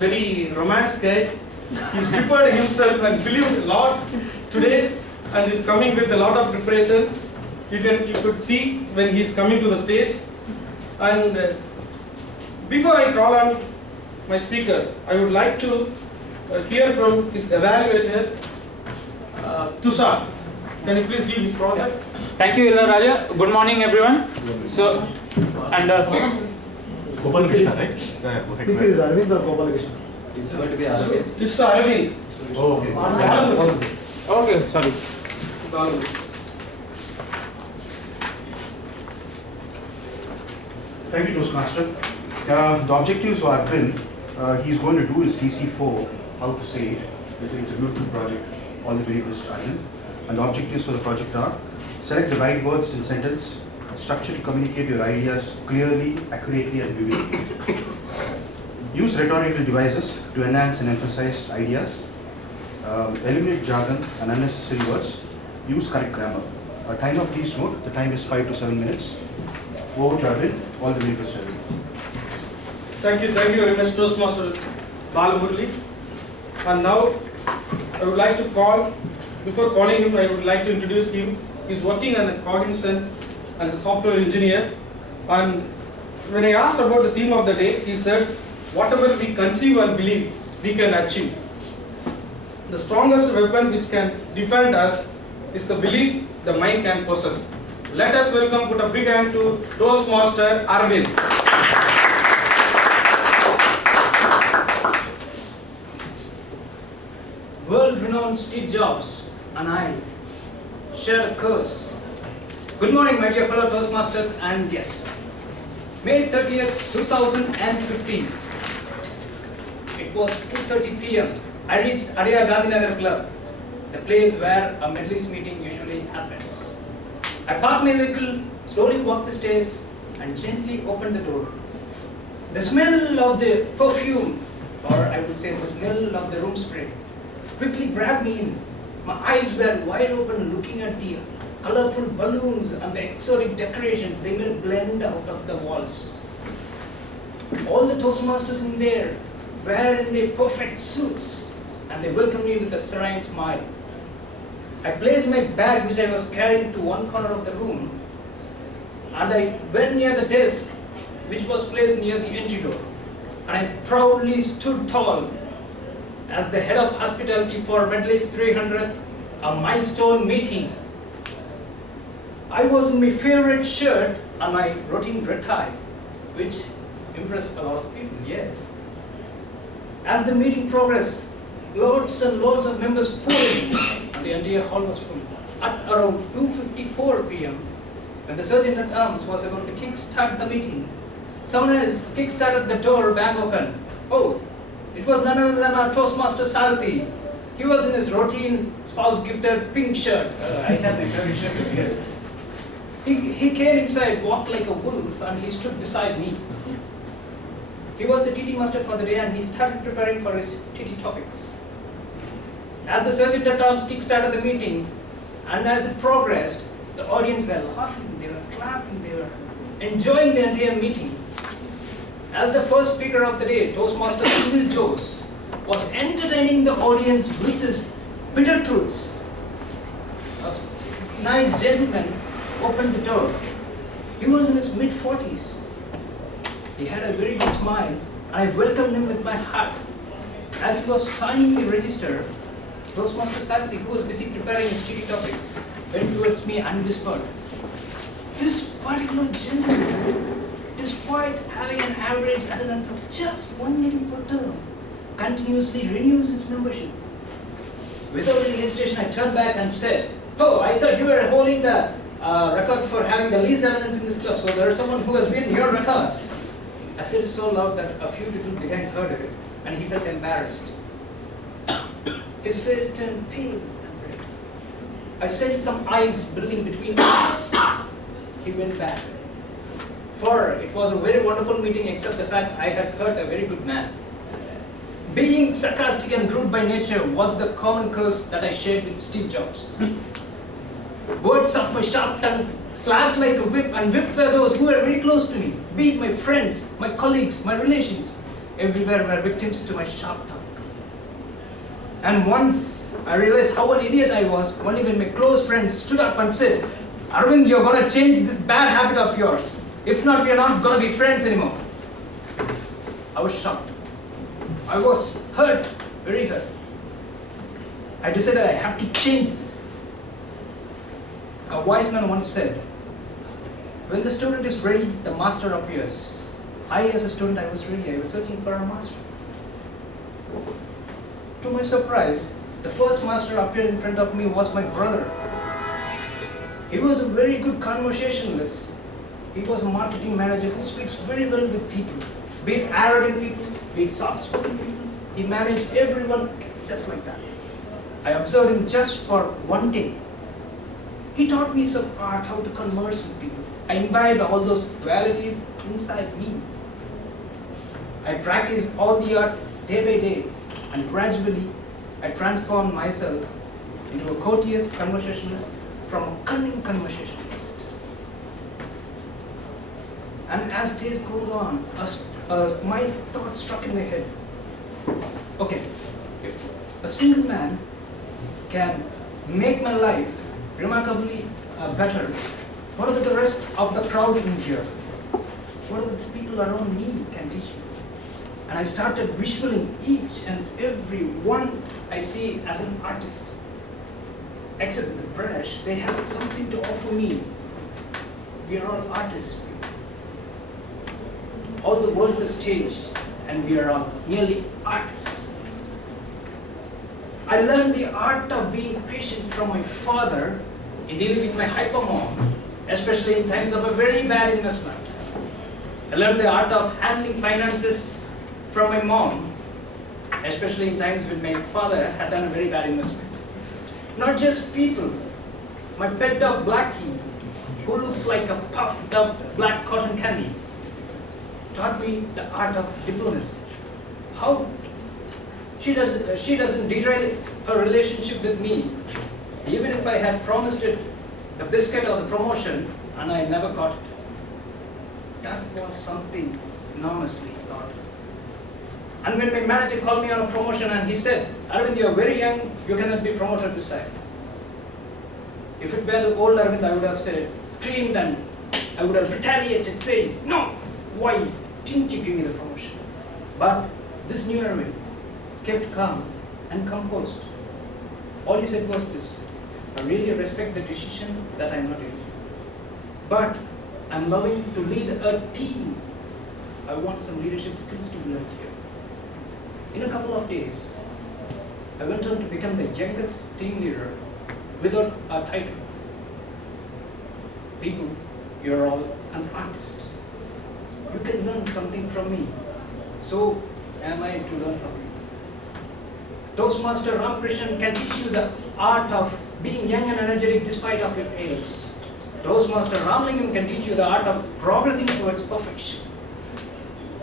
Very romance guy. He's prepared himself and believed a lot today and is coming with a lot of preparation. You could see when he's coming to the stage. And before I call on my speaker, I would like to hear from his evaluator, Tushar. Can you please give his project? Thank you, Illa Raja. Good morning, everyone. So, and Krishna, right? Speaker is Aravind or Krishna? It's going to be Aravind. It's Aravind. Oh, okay. okay, sorry. Thank you, Toastmaster. The objectives for Aravind, he's going to do is CC4, how to say it. It's a beautiful project, all the very best, Aravind. And the objectives for the project are: select the right words in sentence, structure to communicate your ideas clearly, accurately, and vividly. Use rhetorical devices to enhance and emphasize ideas. Eliminate jargon and unnecessary words. Use correct grammar. Time of please note, the time is 5 to 7 minutes. Over to Aravind, all the very best, Aravind. Thank you very much, Toastmaster Balamurli. And now I would like to call, before calling him, I would like to introduce him. He's working on a Cognizant as a software engineer. And when I asked about the theme of the day, he said, whatever we conceive and believe, we can achieve. The strongest weapon which can defend us is the belief the mind can possess. Let us welcome, put a big hand to Toastmaster Aravind. World-renowned Steve Jobs and I share a curse. Good morning, my dear fellow Toastmasters and guests. May 30th, 2015. It was 2:30 p.m. I reached Arya Gandhinagar Club, the place where a Medley's meeting usually happens. I parked my vehicle, slowly walked the stairs, and gently opened the door. The smell of the perfume, or I would say the smell of the room spray, quickly grabbed me in. My eyes were wide open, looking at the colorful balloons and the exotic decorations. They made a blend out of the walls. All the Toastmasters in there were in their perfect suits, and they welcomed me with a serene smile. I placed my bag, which I was carrying, to one corner of the room, and I went near the desk, which was placed near the entry door, and I proudly stood tall as the head of hospitality for Medley's 300th, a milestone meeting. I was in my favorite shirt and my routine red tie, which impressed a lot of people, yes. As the meeting progressed, loads and loads of members poured in, and the entire hall was full. At around 2:54 p.m., when the Sergeant at Arms was about to kick-start the meeting, someone else kick-started the door bang open. Oh, it was none other than our Toastmaster Sarathi. He was in his routine spouse-gifted pink shirt. I have my favorite shirt here. He came inside, walked like a wolf, and he stood beside me. He was the TT master for the day, and he started preparing for his TT topics. As the Sergeant at Arms kick-started the meeting, and as it progressed, the audience were laughing, they were clapping, they were enjoying the entire meeting. As the first speaker of the day, Toastmaster Sunil Jose was entertaining the audience with his bitter truths. A nice gentleman opened the door. He was in his mid-40s. He had a very good smile, and I welcomed him with my heart. As he was signing the register, Toastmaster Sarathi, who was busy preparing his TT topics, went towards me and whispered, "This particular gentleman, despite having an average attendance of just 1 meeting per term, continuously renews his membership." Without any hesitation, I turned back and said, "Oh, I thought you were holding the record for having the least attendance in this club, so there is someone who has beaten your record." I said it so loud that a few people behind heard it, and he felt embarrassed. His face turned pale and red. I sensed some eyes building between us. He went back. For it was a very wonderful meeting, except the fact I had hurt a very good man. Being sarcastic and rude by nature was the common curse that I shared with Steve Jobs. Words of my sharp tongue slashed like a whip and whipped those who were very close to me, be it my friends, my colleagues, my relations. everywhere were victims to my sharp tongue. And once I realized how an idiot I was, only when my close friend stood up and said, Aravind, you're going to change this bad habit of yours. If not, we are not going to be friends anymore. I was shocked. I was hurt, very hurt. I decided I have to change this. A wise man once said, when the student is ready, the master appears. I, as a student, I was ready. I was searching for a master. To my surprise, the first master appeared in front of me was my brother. He was a very good conversationalist. He was a marketing manager who speaks very well with people, be it arrogant people, be it soft-spoken people. He managed everyone just like that. I observed him just for one day. He taught me some art, how to converse with people. I imbibed all those qualities inside me. I practiced all the art day by day, and gradually I transformed myself into a courteous conversationalist from a cunning conversationalist. And as days go on, my thought struck in my head. Okay, if a single man can make my life remarkably better, what about the rest of the crowd in here? What about the people around me can teach me? And I started visualizing each and every one I see as an artist. Except with the brush, they have something to offer me. We are all artists. All the world has changed, and we are all merely artists. I learned the art of being patient from my father in dealing with my hypermom, especially in times of a very bad investment. I learned the art of handling finances from my mom, especially in times when my father had done a very bad investment. Not just people. My pet dog Blackie, who looks like a puffed up black cotton candy, taught me the art of diplomacy. How she doesn't derail her relationship with me, even if I had promised it the biscuit or the promotion and I never got it. That was something enormously thought. And when my manager called me on a promotion and he said, Aravind, you are very young, you cannot be promoted this time. If it were the old Aravind, I would have said, screamed, and I would have retaliated, saying, no, why didn't you give me the promotion? But this new Aravind kept calm and composed. All he said was this, I really respect the decision that I'm not in. But I'm loving to lead a team. I want some leadership skills to be learned here. In a couple of days, I went on to become the youngest team leader without a title. People, you're all an artist. You can learn something from me. So am I to learn from you. Toastmaster Ramakrishnan can teach you the art of being young and energetic despite of your age. Toastmaster Ramlingam can teach you the art of progressing towards perfection.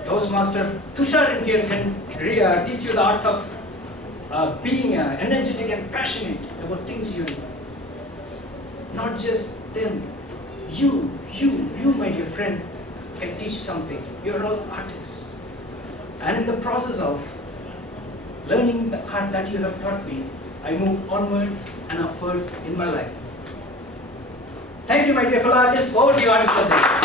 Toastmaster Tushar Indian can teach you the art of being energetic and passionate about things you know. Not just them. You, my dear friend, can teach something. You're all artists. And in the process of learning the art that you have taught me, I move onwards and upwards in my life. Thank you, my dear fellow artists. Over to you, artists.